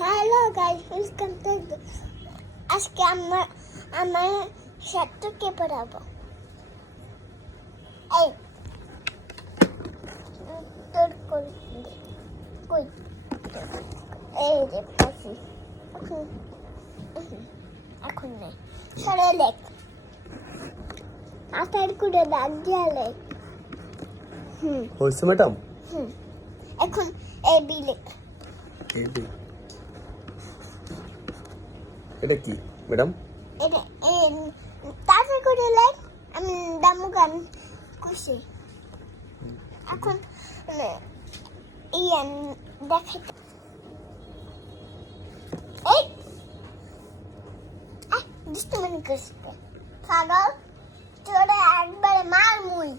Hello guys, welcome to আজকে আমার সাথে পড়াবো। এই তোর কই এই যে পাশে এখন নেই সরে লেখ আটার করে দাগ দিয়ে লেখ। হয়েছে ম্যাডাম? এখন এই বি লেখ। এটা কি ম্যাডাম? এটা তাড়াতাড়ি করে লেখ, আমি দামু গান খুশি। এখন ইয়ান দেখাই এই দুষ্টুমি করছিস পাগল, তোরা একবারে মার মুই।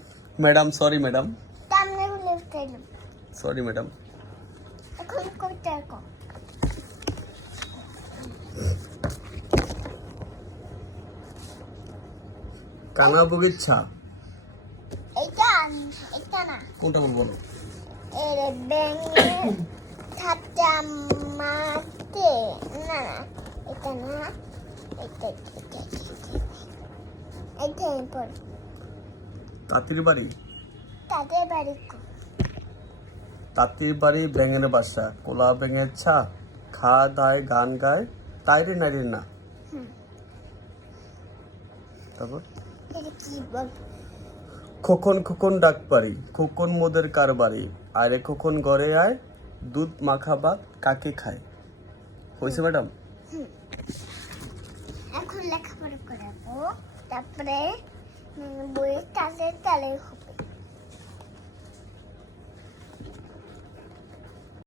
ম্যাডাম সরি ম্যাডাম, সামনে বলে উঠাইলাম। Sorry madam. এখন কবিতা কর। কানা বগিচ্ছা এটা না, কোনটা বলো? এর ব্যাঙে ছাতা মারতে না, এটা না, এটা পর তাঁতির বাড়ি, তাদের বাড়ি তাঁতির বাড়ি ব্যাঙের বাসা, কোলা ব্যাঙের ছা, খাওয়া দায় গান গায়, তাইরে নারীর না। তারপর এটা কি বল? খোকন খোকন ডাক পারি, খোকন মোদের কার বাড়ি, আরে খোকন ঘরে আয়, দুধ মাখা ভাত কাকে খায়। হয়েছে ম্যাডাম? এখন লেখাপড়া করাবো, তারপরে বইয়ের তালে তালে হবে।